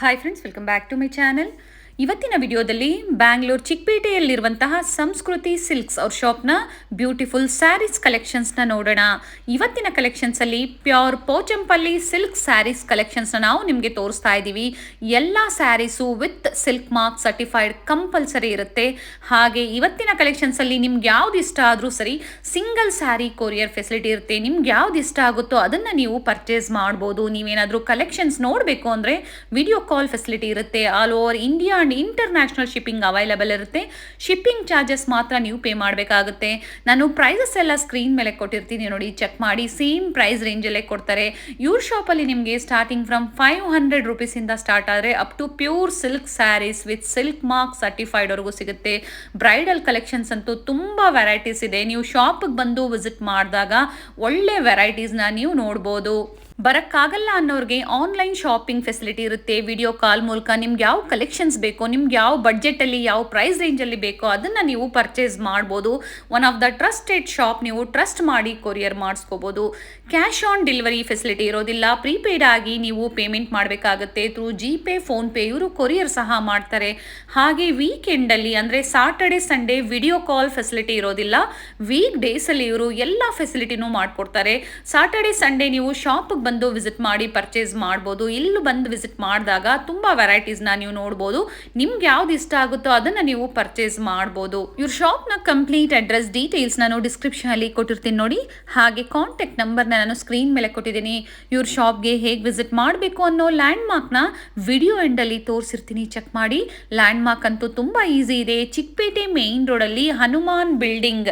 Hi friends, welcome back to my channel. ಇವತ್ತಿನ ವಿಡಿಯೋದಲ್ಲಿ ಬ್ಯಾಂಗ್ಳೂರ್ ಚಿಕ್ಕಪೇಟೆಯಲ್ಲಿರುವಂತಹ ಸಂಸ್ಕೃತಿ ಸಿಲ್ಕ್ಸ್ ಅವ್ರ ಶಾಪ್ನ ಬ್ಯೂಟಿಫುಲ್ ಸ್ಯಾರೀಸ್ ಕಲೆಕ್ಷನ್ಸ್ನ ನೋಡೋಣ. ಇವತ್ತಿನ ಕಲೆಕ್ಷನ್ಸಲ್ಲಿ ಪ್ಯೂರ್ ಪೋಚಂಪಲ್ಲಿ ಸಿಲ್ಕ್ ಸ್ಯಾರೀಸ್ ಕಲೆಕ್ಷನ್ಸ್ನ ನಾವು ನಿಮಗೆ ತೋರಿಸ್ತಾ ಇದ್ದೀವಿ. ಎಲ್ಲ sarees with silk mark certified compulsory ಇರುತ್ತೆ. ಹಾಗೆ ಇವತ್ತಿನ ಕಲೆಕ್ಷನ್ಸಲ್ಲಿ ನಿಮ್ಗೆ ಯಾವ್ದು ಇಷ್ಟ ಆದರೂ ಸರಿ, ಸಿಂಗಲ್ ಸ್ಯಾರಿ ಕೊರಿಯರ್ ಫೆಸಿಲಿಟಿ ಇರುತ್ತೆ. ನಿಮ್ಗೆ ಯಾವ್ದು ಇಷ್ಟ ಆಗುತ್ತೋ ಅದನ್ನು ನೀವು ಪರ್ಚೇಸ್ ಮಾಡ್ಬೋದು. ನೀವೇನಾದರೂ ಕಲೆಕ್ಷನ್ಸ್ ನೋಡಬೇಕು ಅಂದರೆ ವಿಡಿಯೋ ಕಾಲ್ ಫೆಸಿಲಿಟಿ ಇರುತ್ತೆ. All over India and international shipping available ಇರುತ್ತೆ. ಶಿಪ್ಪಿಂಗ್ ಚಾರ್ಜಸ್ ಮಾತ್ರ ನೀವು ಪೇ ಮಾಡಬೇಕಾಗುತ್ತೆ. ನಾನು ಪ್ರೈಸಸ್ ಎಲ್ಲ ಸ್ಕ್ರೀನ್ ಮೇಲೆ ಕೊಟ್ಟಿರ್ತೀನಿ, ನೋಡಿ ಚೆಕ್ ಮಾಡಿ. ಸೇಮ್ ಪ್ರೈಸ್ ರೇಂಜಲ್ಲೇ ಕೊಡ್ತಾರೆ. ಇವ್ರ ಶಾಪಲ್ಲಿ ನಿಮಗೆ ಸ್ಟಾರ್ಟಿಂಗ್ ಫ್ರಮ್ 500 ರೂಪೀಸಿಂದ ಸ್ಟಾರ್ಟ್ ಆದರೆ up to pure silk sarees with silk mark ಸರ್ಟಿಫೈಡ್ವರೆಗೂ ಸಿಗುತ್ತೆ. ಬ್ರೈಡಲ್ ಕಲೆಕ್ಷನ್ಸ್ ಅಂತೂ ತುಂಬ ವೆರೈಟೀಸ್ ಇದೆ. ನೀವು ಶಾಪಿಗೆ ಬಂದು ವಿಸಿಟ್ ಮಾಡಿದಾಗ ಒಳ್ಳೆ ವೆರೈಟೀಸ್ನ ನೀವು ನೋಡ್ಬೋದು. ಬರೋಕ್ಕಾಗಲ್ಲ ಅನ್ನೋರಿಗೆ ಆನ್ಲೈನ್ ಶಾಪಿಂಗ್ ಫೆಸಿಲಿಟಿ ಇರುತ್ತೆ. ವಿಡಿಯೋ ಕಾಲ್ ಮೂಲಕ ನಿಮ್ಗೆ ಯಾವ ಕಲೆಕ್ಷನ್ಸ್ ಬೇಕೋ, ನಿಮ್ಗೆ ಯಾವ ಬಡ್ಜೆಟಲ್ಲಿ ಯಾವ ಪ್ರೈಸ್ ರೇಂಜಲ್ಲಿ ಬೇಕೋ ಅದನ್ನು ನೀವು ಪರ್ಚೇಸ್ ಮಾಡ್ಬೋದು. One of the trusted shop, ನೀವು ಟ್ರಸ್ಟ್ ಮಾಡಿ ಕೊರಿಯರ್ ಮಾಡಿಸ್ಕೋಬೋದು. ಕ್ಯಾಶ್ ಆನ್ ಡೆಲಿವರಿ ಫೆಸಿಲಿಟಿ ಇರೋದಿಲ್ಲ. ಪ್ರೀಪೇಯ್ಡ್ ಆಗಿ ನೀವು ಪೇಮೆಂಟ್ ಮಾಡಬೇಕಾಗುತ್ತೆ ಥ್ರೂ ಜಿಪೇ, ಫೋನ್ಪೇ. ಇವರು ಕೊರಿಯರ್ ಸಹ ಮಾಡ್ತಾರೆ. ಹಾಗೆ ವೀಕೆಂಡಲ್ಲಿ ಅಂದರೆ Saturday Sunday video call facility ಇರೋದಿಲ್ಲ. ವೀಕ್ ಡೇಸಲ್ಲಿ ಇವರು ಎಲ್ಲ ಫೆಸಿಲಿಟಿನೂ ಮಾಡಿಕೊಡ್ತಾರೆ. ಸಾಟರ್ಡೆ ಸಂಡೇ ನೀವು ಶಾಪಿಗೆ ಬಂದು ವಿಸಿಟ್ ಮಾಡಿ ಪರ್ಚೇಸ್ ಮಾಡ್ಬೋದು. ಇಲ್ಲಿ ಬಂದು ವಿಸಿಟ್ ಮಾಡಿದಾಗ ತುಂಬ ವೆರೈಟೀಸ್ನ ನೀವು ನೋಡ್ಬೋದು. ನಿಮ್ಗೆ ಯಾವ್ದು ಇಷ್ಟ ಆಗುತ್ತೋ ಅದನ್ನು ನೀವು ಪರ್ಚೇಸ್ ಮಾಡ್ಬೋದು. ಇವ್ರ ಶಾಪ್ನ ಕಂಪ್ಲೀಟ್ ಅಡ್ರೆಸ್ ಡೀಟೇಲ್ಸ್ ನಾನು ಡಿಸ್ಕ್ರಿಪ್ಷನಲ್ಲಿ ಕೊಟ್ಟಿರ್ತೀನಿ ನೋಡಿ. ಹಾಗೆ ಕಾಂಟ್ಯಾಕ್ಟ್ ನಂಬರ್ನ ನಾನು ಸ್ಕ್ರೀನ್ ಮೇಲೆ ಕೊಟ್ಟಿದ್ದೀನಿ. ಇವ್ರ ಶಾಪ್ಗೆ ಹೇಗೆ ವಿಸಿಟ್ ಮಾಡಬೇಕು ಅನ್ನೋ ಲ್ಯಾಂಡ್ ಮಾರ್ಕ್ನ ವಿಡಿಯೋ ಎಂಡಲ್ಲಿ ತೋರಿಸಿರ್ತೀನಿ, ಚೆಕ್ ಮಾಡಿ. ಲ್ಯಾಂಡ್ ಮಾರ್ಕ್ ಅಂತೂ ತುಂಬ ಈಸಿ ಇದೆ. ಚಿಕ್ಕಪೇಟೆ ಮೇನ್ ರೋಡಲ್ಲಿ ಹನುಮಾನ್ ಬಿಲ್ಡಿಂಗ್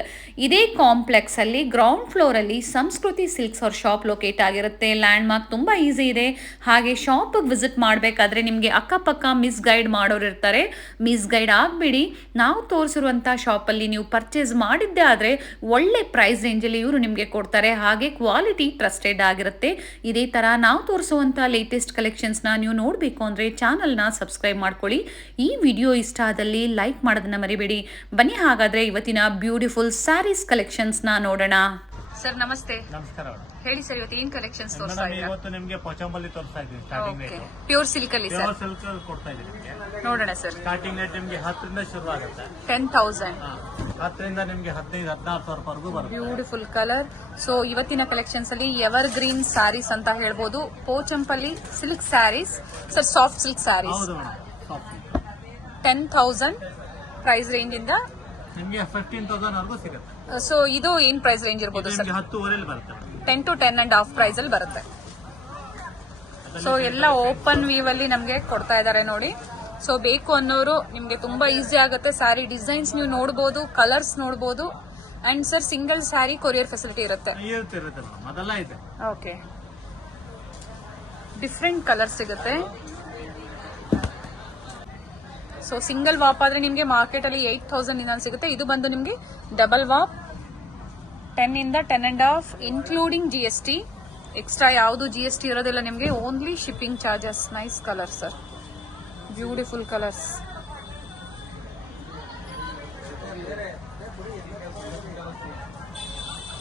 ಇದೇ ಕಾಂಪ್ಲೆಕ್ಸಲ್ಲಿ ಗ್ರೌಂಡ್ ಫ್ಲೋರಲ್ಲಿ ಸಂಸ್ಕೃತಿ ಸಿಲ್ಕ್ಸ್ ಅವ್ರ ಶಾಪ್ ಲೊಕೇಟ್ ಆಗಿರುತ್ತೆ. ಲ್ಯಾಂಡ್ ಮಾರ್ಕ್ ತುಂಬ ಈಸಿ ಇದೆ. ಹಾಗೆ ಶಾಪಿಗೆ ವಿಸಿಟ್ ಮಾಡಬೇಕಾದ್ರೆ ನಿಮಗೆ ಅಕ್ಕಪಕ್ಕ ಮಿಸ್ ಗೈಡ್ ಮಾಡೋರು ಇರ್ತಾರೆ. ಮಿಸ್ ಗೈಡ್ ಆಗಬೇಡಿ. ನಾವು ತೋರಿಸಿರುವಂಥ ಶಾಪಲ್ಲಿ ನೀವು ಪರ್ಚೇಸ್ ಮಾಡಿದ್ದೇ ಆದರೆ ಒಳ್ಳೆ ಪ್ರೈಸ್ ರೇಂಜಲ್ಲಿ ಇವರು ನಿಮಗೆ ಕೊಡ್ತಾರೆ. ಹಾಗೆ ಕ್ವಾಲಿಟಿ ಟ್ರಸ್ಟೆಡ್ ಆಗಿರುತ್ತೆ. ಇದೇ ಥರ ನಾವು ತೋರಿಸುವಂಥ ಲೇಟೆಸ್ಟ್ ಕಲೆಕ್ಷನ್ಸ್ನ ನೀವು ನೋಡಬೇಕು ಅಂದರೆ ಚಾನಲ್ನ ಸಬ್ಸ್ಕ್ರೈಬ್ ಮಾಡ್ಕೊಳ್ಳಿ. ಈ ವಿಡಿಯೋ ಇಷ್ಟ ಆದಲ್ಲಿ ಲೈಕ್ ಮಾಡೋದನ್ನು ಮರಿಬೇಡಿ. ಬನ್ನಿ ಹಾಗಾದರೆ ಇವತ್ತಿನ ಬ್ಯೂಟಿಫುಲ್ ಸ್ಯಾರೀಸ್ ಕಲೆಕ್ಷನ್ಸ್ನ ನೋಡೋಣ. ಸರ್ ನಮಸ್ತೆ. ನಮಸ್ಕಾರ. ಹೇಳಿ ಸರ್, ಇವತ್ತು ಏನ್ ಕಲೆಕ್ಷನ್ಸ್ ತೋರಿಸ್ತಾ ಇದ್ದೀರಾ? ಇವತ್ತು ನಿಮಗೆ ಪೋಚಂಪಲ್ಲಿ ತೋರಿಸ್ತಾ ಇದ್ದೀನಿ. ಸ್ಟಾರ್ಟಿಂಗ್ ರೇಟ್ ಪ್ಯೂರ್ ಸಿಲ್ಕ್ ಅಲ್ಲಿ ಸರ್, ಪ್ಯೂರ್ ಸಿಲ್ಕ್ ಕೊಡ್ತಾ ಇದ್ದೀನಿ ನಿಮಗೆ. ನೋಡೋಣ ಸರ್. ಸ್ಟಾರ್ಟಿಂಗ್ ರೇಟ್ ನಿಮಗೆ 10 ರಿಂದ ಶುರು ಆಗುತ್ತೆ. 10,000. 10 ರಿಂದ ನಿಮಗೆ 15,000-14,000 ವರೆಗೂ ಬರುತ್ತೆ. Beautiful colour. ಸೊ ಇವತ್ತಿನ ಕಲೆಕ್ಷನ್ಸ್ ಅಲ್ಲಿ ಎವರ್ ಗ್ರೀನ್ ಸ್ಯಾರೀಸ್ ಅಂತ ಹೇಳ್ಬೋದು. Pochampally silk sarees sir, soft silk sarees. ಹೌದು ಮೇಡಮ್. 10,000 ಪ್ರೈಸ್ ರೇಂಜ್ ಇಂದ ನಿಮಗೆ 15,000 ವರೆಗೂ ಸಿಗುತ್ತೆ. ಸೊ ಇದು ಏನ್ ಪ್ರೈಸ್ ರೇಂಜ್ ಇರ್ಬೋದು ಸರ್? 10,000 ಬರುತ್ತೆ. 10 to 10.5 ಪ್ರೈಸ್ ಅಲ್ಲಿ ಬರುತ್ತೆ. ಸೊ ಎಲ್ಲ ಓಪನ್ ವ್ಯೂ ಅಲ್ಲಿ ನಮ್ಗೆ ಕೊಡ್ತಾ ಇದ್ದಾರೆ ನೋಡಿ. ಸೊ ಬೇಕು ಅನ್ನೋರು ನಿಮ್ಗೆ ತುಂಬಾ ಈಸಿ ಆಗುತ್ತೆ. ಸ್ಯಾರಿ ಡಿಸೈನ್ಸ್ ನೀವು ನೋಡಬಹುದು, ಕಲರ್ಸ್ ನೋಡಬಹುದು. And sir single saree courier facility ಇರುತ್ತೆ. ಅದೆಲ್ಲ ಇದೆ. ಓಕೆ, ಡಿಫ್ರೆಂಟ್ ಕಲರ್ ಸಿಗುತ್ತೆ. ಸೊ ಸಿಂಗಲ್ ವಾಪ್ ಆದ್ರೆ ನಿಮ್ಗೆ ಮಾರ್ಕೆಟ್ ಅಲ್ಲಿ 8,000 ಇಂದ ಸಿಗುತ್ತೆ. ಇದು ಬಂದು ನಿಮ್ಗೆ ಡಬಲ್ ವಾಪ್ 10 ಇಂದ 10.5 ಇನ್ಕ್ಲೂಡಿಂಗ್ GST. ಎಕ್ಸ್ಟ್ರಾ ಯಾವುದು GST ಇರೋದಿಲ್ಲ ನಿಮ್ಗೆ. Only shipping charges. Nice colour sir, beautiful colours.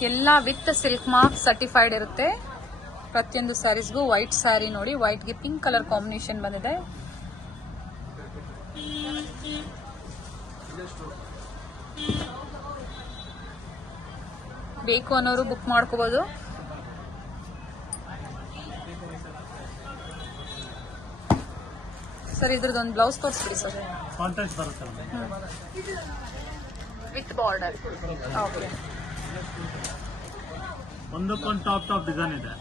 ಎಲ್ಲ ವಿತ್ ಸಿಲ್ಕ್ ಮಾರ್ಕ್ ಸರ್ಟಿಫೈಡ್ ಇರುತ್ತೆ. ಪ್ರತಿಯೊಂದು ಸ್ಯಾರೀಸ್ಗೂ ವೈಟ್ ಸ್ಯಾರಿ ನೋಡಿ, ವೈಟ್ಗೆ ಪಿಂಕ್ ಕಲರ್ ಕಾಂಬಿನೇಷನ್ ಬಂದಿದೆ. ಬೇಕು ಅನ್ನೋರು ಬುಕ್ ಮಾಡ್ಕೋಬಹುದು. ಸರ್ ಇದ್ರದ್ದೊಂದು ಬ್ಲೌಸ್ ತೋರಿಸ್ಬಿಡಿ ಸರ್. ಕಾಂಟ್ರಾಸ್ಟ್ ಬರುತ್ತೆ ವಿತ್ ಬಾರ್ಡರ್. ಓಕೆ, ಒಂದಕ್ಕೊಂದು ಟಾಪ್ ಡಿಸೈನ್ ಇದೆ.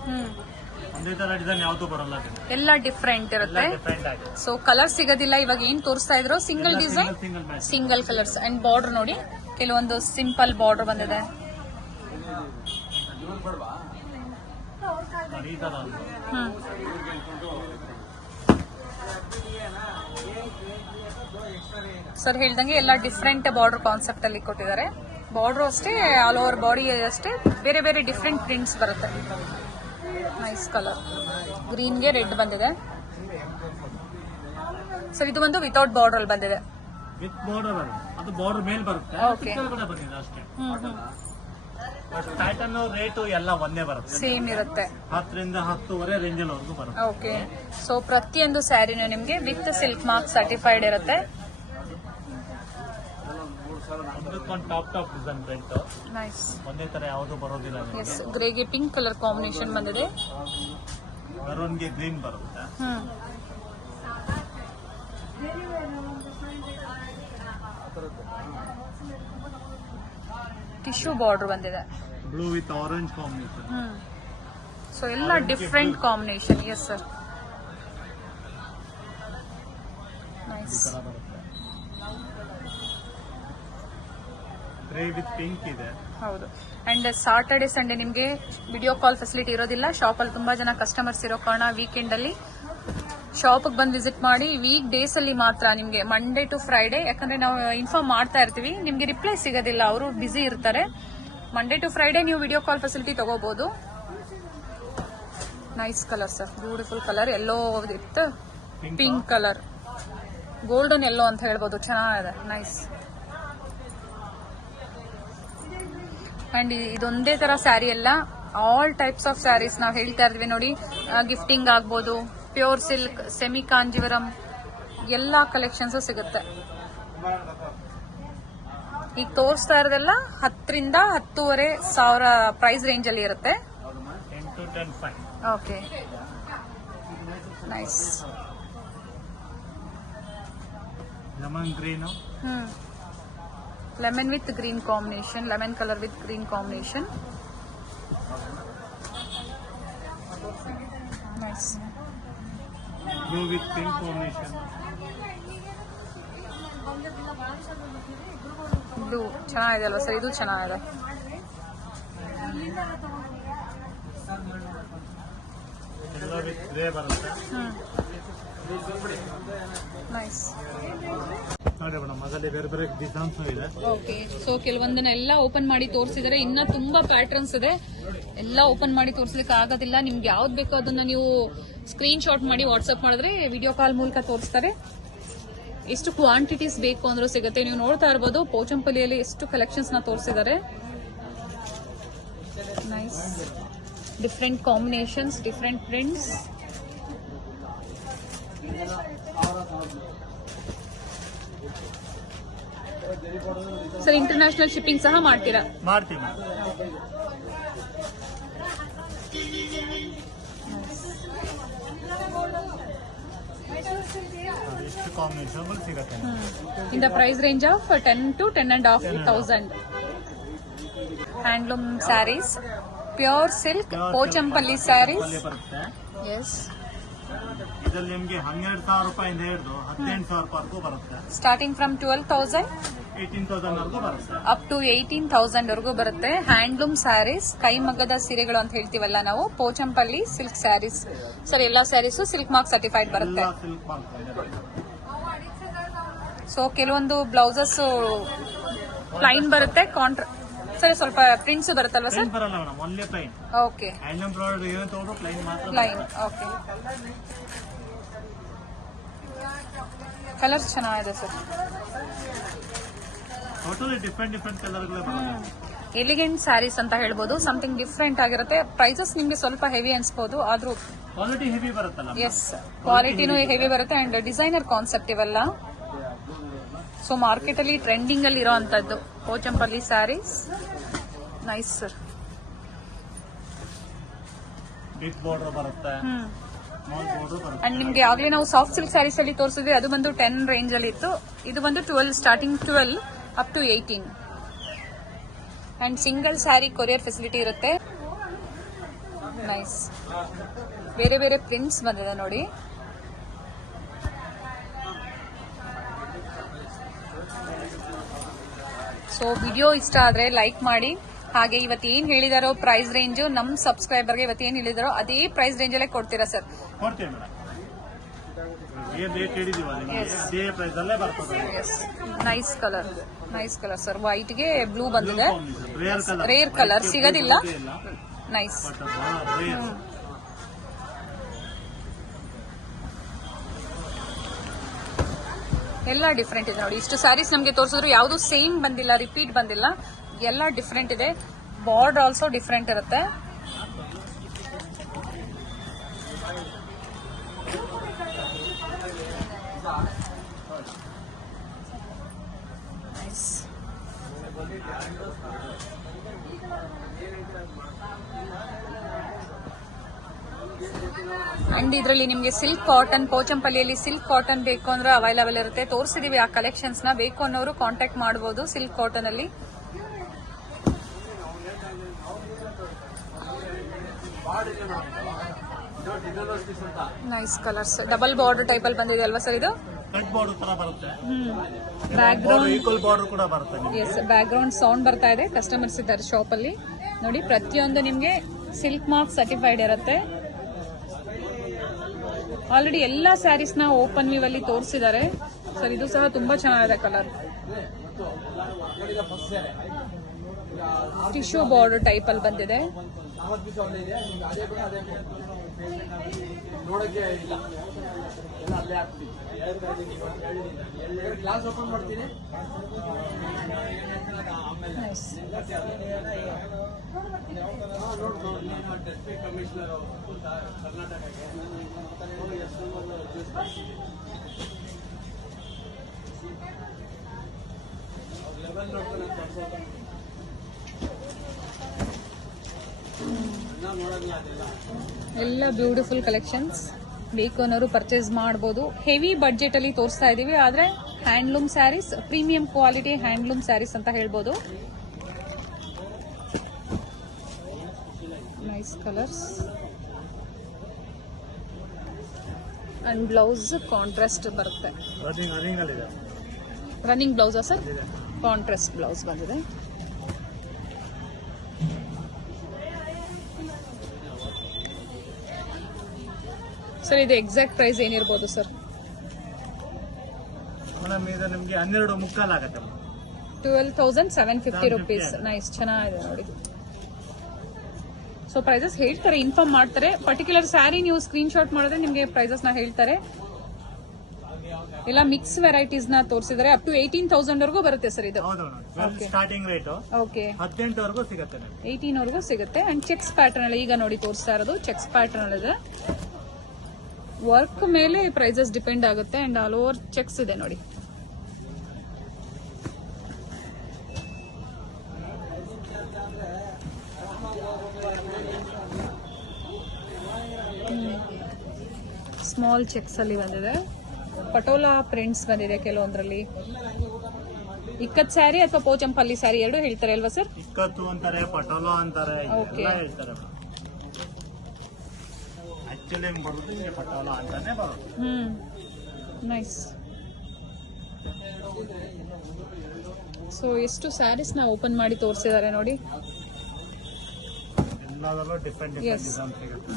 ಒಂದೇ ತರ ಡಿಸೈನ್ ಯಾವ್ದು ಬರಲ್ಲ. ಎಲ್ಲ ಡಿಫ್ರೆಂಟ್ ಇರುತ್ತೆ. ಡಿಫ್ರೆಂಟ್ ಆಗಿದೆ. ಸೊ ಕಲರ್ ಸಿಗೋದಿಲ್ಲ. ಇವಾಗ ಏನ್ ತೋರಿಸ್ತಾ ಇದ್ರು single design, single colours. And border ನೋಡಿ, ಕೆಲವೊಂದು ಸಿಂಪಲ್ ಬಾರ್ಡರ್ ಬಂದಿದೆ. ಸರ್ ಹೇಳ್ದಂಗೆ ಎಲ್ಲ ಡಿಫ್ರೆಂಟ್ ಬಾರ್ಡರ್ ಕಾನ್ಸೆಪ್ಟ್ ಅಲ್ಲಿ ಕೊಟ್ಟಿದ್ದಾರೆ. ಬಾರ್ಡರ್ ಅಷ್ಟೇ, ಆಲ್ ಓವರ್ ಬಾಡಿ ಅಷ್ಟೇ ಬೇರೆ ಬೇರೆ ಡಿಫ್ರೆಂಟ್ ಪ್ರಿಂಟ್ಸ್ ಬರುತ್ತೆ. Nice colour. ಗ್ರೀನ್ಗೆ ರೆಡ್ ಬಂದಿದೆ ಸರ್. ಇದು ಬಂದು ವಿತೌಟ್ ಬಾರ್ಡರ್ ಅಲ್ಲಿ ಬಂದಿದೆ. ವಿತ್ ಬಾರ್ಡರ್ ಅದು ಬಾರ್ಡರ್ ಮೇಲೆ ಬರುತ್ತೆ. ಓಕೆ, ಬಂದಿದೆ ಅಷ್ಟೇ. ಪ್ಯಾಟರ್ನ್ ರೇಟು ಎಲ್ಲ ಒಂದೇ ಬರುತ್ತೆ. ಸೇಮ್ ಇರುತ್ತೆ. 10 ರಿಂದ 10.5 ರೇಂಜಲ್ಲಿ ಬರುತ್ತೆ. ಓಕೆ. ಸೊ ಪ್ರತಿಯೊಂದು ಸ್ಯಾರಿನೂ ನಿಮಗೆ ವಿತ್ ಸಿಲ್ಕ್ ಮಾರ್ಕ್ ಸರ್ಟಿಫೈಡ್ ಇರುತ್ತೆ. ಒಂದಕ್ಕೊಂದು ಟಾಪ್ ಡಿಸೈನ್ ಪ್ರಿಂಟ್. ನೈಸ್. ಒಂದೇ ತರ ಯಾವುದು ಬರೋದಿಲ್ಲ. ಎಸ್, ಗ್ರೇಗೆ ಪಿಂಕ್ ಕಲರ್ ಕಾಂಬಿನೇಷನ್ ಬಂದಿದೆ. ಮರೂನ್ಗೆ ಗ್ರೀನ್ ಬರುತ್ತೆ. ಟಿಶ್ಯೂ ಬಾರ್ಡರ್ ಬಂದಿದೆ. Blue with orange combination. So ಎಲ್ಲ different combination. Yes sir. Nice. Grey with pink ಇದೆ. ಹೌದು. ಅಂಡ್ ಸಾಟರ್ಡೆ ಸಂಡೇ ನಿಮಗೆ ವಿಡಿಯೋ ಕಾಲ್ ಫೆಸಿಲಿಟಿ ಇರೋದಿಲ್ಲ. ಶಾಪಲ್ಲಿ ತುಂಬಾ ಜನ ಕಸ್ಟಮರ್ಸ್ ಇರೋ ಕಾರಣ ವೀಕೆಂಡ್ ಅಲ್ಲಿ ಶಾಪಿಗೆ ಬಂದು ವಿಸಿಟ್ ಮಾಡಿ. ವೀಕ್ ಡೇಸ್ ಅಲ್ಲಿ ಮಾತ್ರ ನಿಮಗೆ ಮಂಡೇ ಟು ಫ್ರೈಡೆ, ಯಾಕಂದ್ರೆ ನಾವು ಇನ್ಫಾರ್ಮ್ ಮಾಡ್ತಾ ಇರ್ತೀವಿ, ನಿಮಗೆ ರಿಪ್ಲೈ ಸಿಗೋದಿಲ್ಲ, ಅವರು ಬಿಸಿ ಇರ್ತಾರೆ. ಮಂಡೇ ಟು ಫ್ರೈಡೆ ನೀವು ವಿಡಿಯೋ ಕಾಲ್ ಫೆಸಿಲಿಟಿ ತಗೋಬಹುದು. Nice colour sir, beautiful colour. Yellow with pink colour, golden ಎಲ್ಲೋ ಅಂತ ಹೇಳ್ಬೋದು. ಚೆನ್ನಾಗಿದೆ. ನೈಸ್. ಅಂಡ್ ಇದೊಂದೇ ತರ ಸ್ಯಾರಿ ಅಲ್ಲ, ಆಲ್ ಟೈಪ್ಸ್ ಆಫ್ ಸ್ಯಾರೀಸ್ ನಾವು ಹೇಳ್ತಾ ಇದ್ವಿ ನೋಡಿ. ಗಿಫ್ಟಿಂಗ್ ಆಗ್ಬೋದು, ಪ್ಯೂರ್ ಸಿಲ್ಕ್, ಸೆಮಿ ಕಾಂಜಿವರಂ, ಎಲ್ಲಾ ಕಲೆಕ್ಷನ್ಸ್ ಸಿಗುತ್ತೆ. ಈಗ ತೋರಿಸ್ತಾ ಇರೋದೆಲ್ಲ 10 ರಿಂದ 10,500 ಪ್ರೈಸ್ ರೇಂಜ್ ಅಲ್ಲಿ ಇರುತ್ತೆ. Okay. Nice. Lemon green. Lemon with green combination, lemon colour with green combination. Nice. Blue with pink combination. Blue ಚೆನ್ನಾಗಿದೆ ಅಲ್ವಾ ಸರ್? ಇದು ಚೆನ್ನಾಗಿದೆ. ಎಲ್ಲೋ ವಿತ್ ಗ್ರೇ ಬರುತ್ತೆ. ನೈಸ್. ನೋಡಿ ಮೇಡಮ್, ಅದರಲ್ಲಿ ಬೇರೆ ಬೇರೆ ಡಿಸೈನ್ಸ್ ಇದೆ. ಓಕೆ. ಸೊ ಕೆಲವೊಂದನ್ನ ಎಲ್ಲ ಓಪನ್ ಮಾಡಿ ತೋರಿಸಿದರೆ ಇನ್ನ ತುಂಬಾ ಪ್ಯಾಟರ್ನ್ಸ್ ಇದೆ. ಎಲ್ಲ ಓಪನ್ ಮಾಡಿ ತೋರಿಸ್ಲಿಕ್ಕೆ ಆಗೋದಿಲ್ಲ. ನಿಮ್ಗೆ ಯಾವ್ದು ಬೇಕೋ ಅದನ್ನ ನೀವು ಸ್ಕ್ರೀನ್ ಶಾಟ್ ಮಾಡಿ ವಾಟ್ಸ್ಆಪ್ ಮಾಡಿದ್ರೆ ವಿಡಿಯೋ ಕಾಲ್ ಮೂಲಕ ತೋರಿಸ್ತಾರೆ. ಎಷ್ಟು ಕ್ವಾಂಟಿಟೀಸ್ ಬೇಕು ಅಂದ್ರೂ ಸಿಗುತ್ತೆ. ನೀವು ನೋಡ್ತಾ ಇರ್ಬೋದು ಪೋಚಂಪಲ್ಲಿಯಲ್ಲಿ ಎಷ್ಟು ಕಲೆಕ್ಷನ್ಸ್ ನ ತೋರಿಸಿದ್ದಾರೆ. Nice. Different combinations, different prints. Sir international shipping ಸಹ ಮಾಡ್ತೀರಾ? ಮಾಡ್ತೀವಿ. ಎಷ್ಟು ಕಾಂಬಿನೇಷನ್ ಸಿಗುತ್ತೆ. In the price range of 10 to 10,500. Handloom sarees, pure silk, Pochampally sarees. Yes. ಇದರಲ್ಲಿ ನಿಮಗೆ 12,000 ರೂಪಾಯಿಂದ ಹಿಡಿದು 18,000 ರೂಪಾಯಿವರೆಗೂ ಬರುತ್ತೆ. ಸ್ಟಾರ್ಟಿಂಗ್ ಫ್ರಮ್ 12,000 18,000 ವರೆಗೂ ಬರುತ್ತೆ. ಅಪ್ ಟು 18,000 ವರೆಗೂ ಬರುತ್ತೆ. ಹ್ಯಾಂಡ್ಲೂಮ್ ಸ್ಯಾರೀಸ್, ಕೈಮಗ್ಗದ ಸೀರೆಗಳು ಅಂತ ಹೇಳ್ತೀವಲ್ಲ ನಾವು, ಪೋಚಂಪಲ್ಲಿ ಸಿಲ್ಕ್ ಸ್ಯಾರೀಸ್. ಸರ್ ಎಲ್ಲಾ ಸ್ಯಾರೀಸ್ ಸಿಲ್ಕ್ ಮಾರ್ಕ್ ಸರ್ಟಿಫೈಡ್ ಬರುತ್ತೆ. ಸಿಲ್ಕ್ ಮಾರ್ಕ್ ಇದೆ. ಸೊ ಕೆಲವೊಂದು ಬ್ಲೌಸಸ್ ಪ್ಲೈನ್ ಬರುತ್ತೆ, ಸರಿ ಸ್ವಲ್ಪ ಪ್ರಿಂಟ್ಸ್ ಬರುತ್ತಲ್ವಾ ಸರ್? ಬರಲ್ಲ madam, only plain. Okay. Handloom product ಏನು ತಗೊಂಡ್ರು ಪ್ಲೈನ್ ಮಾತ್ರ. ಪ್ಲೈನ್. ಓಕೆ. ಕಲರ್ಸ್ ಚೆನ್ನಾಗಿದೆ ಸರ್. ಟೋಟಲಿ ಡಿಫ್ರೆಂಟ್ ಕಲರ್ಗಳೇ ಬರುತ್ತೆ. ಎಲಿಗೆಂಟ್ ಸ್ಯಾರೀಸ್ ಅಂತ ಹೇಳ್ಬೋದು. ಸಮಥಿಂಗ್ ಡಿಫ್ರೆಂಟ್ ಆಗಿರುತ್ತೆ. ಪ್ರೈಸಸ್ ನಿಮ್ಗೆ ಸ್ವಲ್ಪ ಹೆವಿ ಅನ್ಸ್ಬೋದು, ಆದ್ರೂ ಕ್ವಾಲಿಟಿ ಹೆವಿ ಬರುತ್ತಲ್ಲ. ಎಸ್, ಕ್ವಾಲಿಟಿನೂ ಹೆವಿ ಬರುತ್ತೆ. ಅಂಡ್ ಡಿಸೈನರ್ ಕಾನ್ಸೆಪ್ಟ್ ಇವೆಲ್ಲ. ಸೊ ಮಾರ್ಕೆಟ್ ಅಲ್ಲಿ ಟ್ರೆಂಡಿಂಗ್ ಅಲ್ಲಿ ಇರೋ ಅಂತದ್ದು Pochampally sarees. Nice sir. Big border ಬರುತ್ತೆ, ಸ್ಮಾಲ್ ಬಾರ್ಡರ್ ಬರುತ್ತೆ. ಅಂಡ್ ನಿಮ್ಗೆ ಆಗ್ಲೇ ನಾವು ಸಾಫ್ಟ್ ಸಿಲ್ಕ್ ಸ್ಯಾರೀಸ್ ಅಲ್ಲಿ ತೋರಿಸಿದ್ವಿ, ಅದು ಬಂದು 10 ರೇಂಜ್ ಅಲ್ಲಿ ಇತ್ತು. ಇದು ಬಂದು 12, starting 12 up to 18. And single saree courier facility ಇರುತ್ತೆ. ನೈಸ್. ಬೇರೆ ಬೇರೆ ಪ್ರಿಂಟ್ಸ್ ಬಂದಿದೆ ನೋಡಿ. ಸೊ ವಿಡಿಯೋ ಇಷ್ಟ ಆದ್ರೆ ಲೈಕ್ ಮಾಡಿ. ಹಾಗೆ ಇವತ್ತು ಏನ್ ಹೇಳಿದಾರೋ ಪ್ರೈಸ್ ರೇಂಜ್, ನಮ್ ಸಬ್ಸ್ಕ್ರೈಬರ್ಗೆ ಇವತ್ತು ಏನ್ ಹೇಳಿದಾರೋ ಅದೇ ಪ್ರೈಸ್ ರೇಂಜ್ ಅಲ್ಲೇ ಕೊಡ್ತೀರಾ ಸರ್? ಕೊಡ್ತೀವಿ ಮೇಡಮ್. ಏನ್ ರೇಟ್ ಹೇಳಿದೀವಲ್ಲ ನಿಮಗೆ ಅದೇ ಪ್ರೈಸ್ ಅಲ್ಲೇ ಬರ್ತದೆ. Nice colour, nice colour sir. White ಗೆ ಬ್ಲೂ ಬಂದಿದೆ. ರೇರ್ ರೇರ್ ಕಲರ್ ಸಿಗೋದಿಲ್ಲ. ನೈಸ್. ಎಲ್ಲ ಡಿಫ್ರೆಂಟ್ ಇದೆ ನೋಡಿ. ಇಷ್ಟು ಸ್ಯಾರೀಸ್ ನಮಗೆ ತೋರಿಸಿದ್ರು ಯಾವುದು ಸೇಮ್ ಬಂದಿಲ್ಲ, ರಿಪೀಟ್ ಬಂದಿಲ್ಲ, ಎಲ್ಲ ಡಿಫ್ರೆಂಟ್ ಇದೆ. ಬಾರ್ಡರ್ ಆಲ್ಸೋ ಡಿಫ್ರೆಂಟ್ ಇರುತ್ತೆ. ಅಂಡ್ ಇದರಲ್ಲಿ ನಿಮಗೆ ಸಿಲ್ಕ್ ಕಾಟನ್, ಪೋಚಂಪಲ್ಲಿಯಲ್ಲಿ ಸಿಲ್ಕ್ ಕಾಟನ್ ಬೇಕು ಅಂದ್ರೆ ಅವೈಲಬಲ್ ಇರುತ್ತೆ. ತೋರಿಸಿದೀವಿ ಆ ಕಲೆಕ್ಷನ್ಸ್ ನ, ಬೇಕು ಅನ್ನೋರು ಕಾಂಟ್ಯಾಕ್ಟ್ ಮಾಡಬಹುದು. ಸಿಲ್ಕ್ ಕಾಟನ್ ಅಲ್ಲಿ nice colours, double border type ಅಲ್ಲಿ ಬಂದಿದೆ ಅಲ್ವಾ ಸರ್ ಇದು? ಬ್ಯಾಕ್ ಗ್ರೌಂಡ್ ಸೌಂಡ್ ಬರ್ತಾ ಇದೆ. ಕಸ್ಟಮರ್ಸ್ ಇದ್ದಾರೆ ಶಾಪ್ ಅಲ್ಲಿ ನೋಡಿ. ಪ್ರತಿಯೊಂದು ನಿಮ್ಗೆ ಸಿಲ್ಕ್ ಮಾರ್ಕ್ ಸರ್ಟಿಫೈಡ್ ಇರುತ್ತೆ. ಆಲ್ರೆಡಿ ಎಲ್ಲಾ ಸ್ಯಾರೀಸ್ ನ ಓಪನ್ ವ್ಯೂ ಅಲ್ಲಿ ತೋರಿಸಿದ್ದಾರೆ ಸರ್. ಇದು ಸಹ ತುಂಬಾ ಚೆನ್ನಾಗಿದೆ ಕಲರ್. ಟಿಶ್ಯೂ ಬಾರ್ಡರ್ ಟೈಪ್ ಅಲ್ಲಿ ಬಂದಿದೆ. ಎಲ್ಲ ಬ್ಯೂಟಿಫುಲ್ ಕಲೆಕ್ಷನ್ಸ್, ಬೇಕು ಅನ್ನೋರು ಪರ್ಚೇಸ್ ಮಾಡಬಹುದು. ಹೆವಿ ಬಡ್ಜೆಟ್ ಅಲ್ಲಿ ತೋರಿಸ್ತಾ ಇದೀವಿ, ಆದ್ರೆ handloom sarees, premium quality handloom sarees ಅಂತ ಹೇಳ್ಬೋದು. Nice colours and blouse contrast ಬರುತ್ತೆ. ರನ್ನಿಂಗ್ ಬ್ಲೌಸಾ ಸರ್? ಕಾಂಟ್ರಾಸ್ಟ್ ಬ್ಲೌಸ್ ಬಂದಿದೆ. ಸರ್ ಇದು ಎಕ್ಸಾಕ್ಟ್ ಪ್ರೈಸ್ ಏನಿರ್ಬೋದು ಸರ್? ನಿಮಗೆ 12 ಮುಕ್ಕಾಲ್ ಆಗುತ್ತೆ. 12,750 rupees. ನೈಸ್, ಚೆನ್ನಾಗಿದೆ ನೋಡಿ. ಸೊ ಪ್ರೈಸಸ್ ಹೇಳ್ತಾರೆ, ಇನ್ಫಾರ್ಮ್ ಮಾಡ್ತಾರೆ. ಪರ್ಟಿಕ್ಯುಲರ್ ಸ್ಯಾರಿ ನೀವು ಸ್ಕ್ರೀನ್ ಶಾಟ್ ಮಾಡಿದ್ರೆ ನಿಮಗೆ ಪ್ರೈಸಸ್ ನ ಹೇಳ್ತಾರೆ. ಎಲ್ಲ ಮಿಕ್ಸ್ ವೆರೈಟೀಸ್ ನ ತೋರಿಸಿದರೆ ಅಪ್ ಟು 18,000 ವರೆಗೂ ಬರುತ್ತೆ ಸರ್ ಇದು. ಸ್ಟಾರ್ಟಿಂಗ್ ರೇಟ್ ಓಕೆ 18 ವರೆಗೂ ಸಿಗುತ್ತೆ, 18 ವರೆಗೂ ಸಿಗುತ್ತೆ. ಅಂಡ್ ಚೆಕ್ಸ್ ಪ್ಯಾಟರ್ನ್ ಅಲ್ಲಿ ಈಗ ನೋಡಿ ತೋರಿಸ್ತಾ ಇರೋದು ಚೆಕ್ಸ್ ಪ್ಯಾಟರ್ನ್ ಅಲ್ಲಿ ಇದೆ. ವರ್ಕ್ ಮೇಲೆ ಪ್ರೈಸಸ್ ಡಿಪೆಂಡ್ ಆಗುತ್ತೆ. ಅಂಡ್ ಆಲ್ ಓವರ್ ಚೆಕ್ಸ್ ಇದೆ ನೋಡಿ. ಸ್ಮಾಲ್ ಚೆಕ್ಸ್ ಅಲ್ಲಿ ಬಂದಿದೆ. ಪಟೋಲಾ ಪ್ರಿಂಟ್ಸ್ ಬಂದಿದೆ ಕೆಲವೊಂದ್ರಲ್ಲಿ. ಇಕ್ಕತ್ ಸ್ಯಾರಿ ಅಥವಾ ಪೋಚಂಪಲ್ಲಿ ಸ್ಯಾರಿ ಎರಡು ಹೇಳ್ತಾರೆ ಅಲ್ವಾ ಸರ್? ಇಕ್ಕತ್ತು ಅಂತಾರೆ, ಪಟೋಲಾ ಅಂತಾರೆ, ಓಕೆ ಹೇಳ್ತಾರೆ. ಆಕ್ಚುಲಿ ಬರುತ್ತೆ ಪಟೋಲಾ ಅಂತಾನೆ ಬರುತ್ತೆ. ನೈಸ್. ಸೊ ಎಷ್ಟು ಸ್ಯಾರೀಸ್ ನ ಓಪನ್ ಮಾಡಿ ತೋರಿಸಿದ್ದಾರೆ ನೋಡಿ. ಎಲ್ಲದರಲ್ಲೂ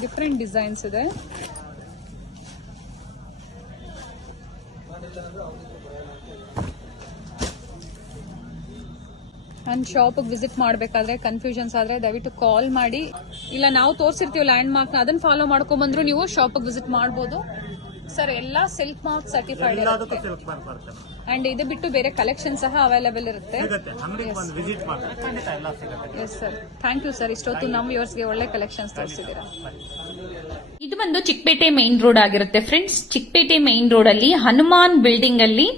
ಡಿಫ್ರೆಂಟ್ ಡಿಸೈನ್ಸ್ ಇದೆ. ಅಂಡ್ ಶಾಪ್ ವಿಸಿಟ್ ಮಾಡಬೇಕಾದ್ರೆ ಕನ್ಫ್ಯೂಷನ್ಸ್ ಆದ್ರೆ ದಯವಿಟ್ಟು ಕಾಲ್ ಮಾಡಿ, ಇಲ್ಲ ನಾವು ತೋರಿಸಿರ್ತೀವಿ ಲ್ಯಾಂಡ್ ಮಾರ್ಕ್ ನ, ಅದನ್ನ ಫಾಲೋ ಮಾಡ್ಕೊಂಡ್ ಬಂದ್ರು ನೀವು ಶಾಪ್ ವಿಸಿಟ್ ಮಾಡಬಹುದು ಸರ್. ಎಲ್ಲ ಸಿಲ್ಕ್ ಮಾರ್ಕ್ ಸರ್ಟಿಫೈಡ್ ಇರುತ್ತೆ. ಅಂಡ್ ಇದು ಬಿಟ್ಟು ಬೇರೆ ಕಲೆಕ್ಷನ್ ಸಹ ಅವೈಲೇಬಲ್ ಇರುತ್ತೆ. Yes sir, thank you sir. ಇಷ್ಟೊತ್ತು ನಮ್ಮ ವ್ಯೂವರ್ಸ್ಗೆ ಒಳ್ಳೆ ಕಲೆಕ್ಷನ್ಸ್ ತೋರಿಸಿದ್ದೀರಾ. ಇದು ಬಂದು ಚಿಕ್ಕಪೇಟೆ ಮೇನ್ ರೋಡ್ ಆಗಿರುತ್ತೆ ಫ್ರೆಂಡ್ಸ್. ಚಿಕ್ಕಪೇಟೆ ಮೇನ್ ರೋಡ್ ಅಲ್ಲಿ ಹನುಮಾನ್ ಬಿಲ್ಡಿಂಗ್ ಅಲ್ಲಿ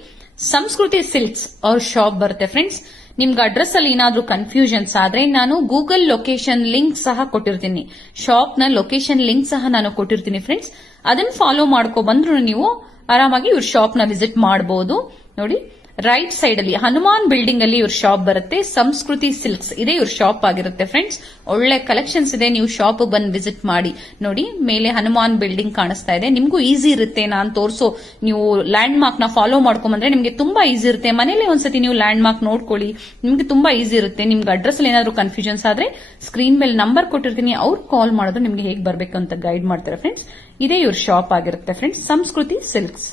ಸಂಸ್ಕೃತಿ ಸಿಲ್ಕ್ಸ್ ಅವ್ರ ಶಾಪ್ ಬರುತ್ತೆ ಫ್ರೆಂಡ್ಸ್. ನಿಮ್ಗೆ ಅಡ್ರೆಸ್ ಅಲ್ಲಿ ಏನಾದ್ರೂ ಕನ್ಫ್ಯೂಷನ್ಸ್ ಆದ್ರೆ ನಾನು ಗೂಗಲ್ ಲೊಕೇಶನ್ ಲಿಂಕ್ ಸಹ ಕೊಟ್ಟಿರ್ತೀನಿ. ಶಾಪ್ ನ ಲೊಕೇಶನ್ ಲಿಂಕ್ ಸಹ ನಾನು ಕೊಟ್ಟಿರ್ತೀನಿ ಫ್ರೆಂಡ್ಸ್. ಅದನ್ನ ಫಾಲೋ ಮಾಡ್ಕೊ ಬಂದ್ರು ನೀವು ಆರಾಮಾಗಿ ಇವ್ರ ಶಾಪ್ ನ ವಿಸಿಟ್ ಮಾಡಬಹುದು. ನೋಡಿ, ರೈಟ್ ಸೈಡ್ ಅಲ್ಲಿ ಹನುಮಾನ್ ಬಿಲ್ಡಿಂಗ್ ಅಲ್ಲಿ ಇವ್ರ ಶಾಪ್ ಬರುತ್ತೆ. ಸಂಸ್ಕೃತಿ ಸಿಲ್ಕ್ಸ್ ಇದೆ ಇವ್ರ ಶಾಪ್ ಆಗಿರುತ್ತೆ ಫ್ರೆಂಡ್ಸ್. ಒಳ್ಳೆ ಕಲೆಕ್ಷನ್ಸ್ ಇದೆ, ನೀವು ಶಾಪ್ ಬಂದು ವಿಸಿಟ್ ಮಾಡಿ. ನೋಡಿ, ಮೇಲೆ ಹನುಮಾನ್ ಬಿಲ್ಡಿಂಗ್ ಕಾಣಿಸ್ತಾ ಇದೆ. ನಿಮ್ಗೂ ಈಸಿ ಇರುತ್ತೆ. ನಾನು ತೋರಿಸೋ ನೀವು ಲ್ಯಾಂಡ್ ಮಾರ್ಕ್ ನ ಫಾಲೋ ಮಾಡ್ಕೊಂಡ್ಬಂದ್ರೆ ನಿಮ್ಗೆ ತುಂಬಾ ಈಸಿ ಇರುತ್ತೆ. ಮನೇಲಿ ಒಂದ್ಸತಿ ನೀವು ಲ್ಯಾಂಡ್ ಮಾರ್ಕ್ ನೋಡ್ಕೊಳ್ಳಿ, ನಿಮ್ಗೆ ತುಂಬಾ ಈಸಿ ಇರುತ್ತೆ. ನಿಮ್ಗೆ ಅಡ್ರೆಸ್ ಅಲ್ಲಿ ಏನಾದ್ರು ಕನ್ಫ್ಯೂಷನ್ಸ್ ಆದ್ರೆ ಸ್ಕ್ರೀನ್ ಮೇಲೆ ನಂಬರ್ ಕೊಟ್ಟಿರ್ತೀನಿ, ಅವ್ರು ಕಾಲ್ ಮಾಡೋದು ನಿಮ್ಗೆ ಹೇಗೆ ಬರ್ಬೇಕು ಅಂತ ಗೈಡ್ ಮಾಡ್ತಾರೆ ಫ್ರೆಂಡ್ಸ್. ಇದೇ ಇವ್ರ ಶಾಪ್ ಆಗಿರುತ್ತೆ ಫ್ರೆಂಡ್ಸ್, ಸಂಸ್ಕೃತಿ ಸಿಲ್ಕ್ಸ್.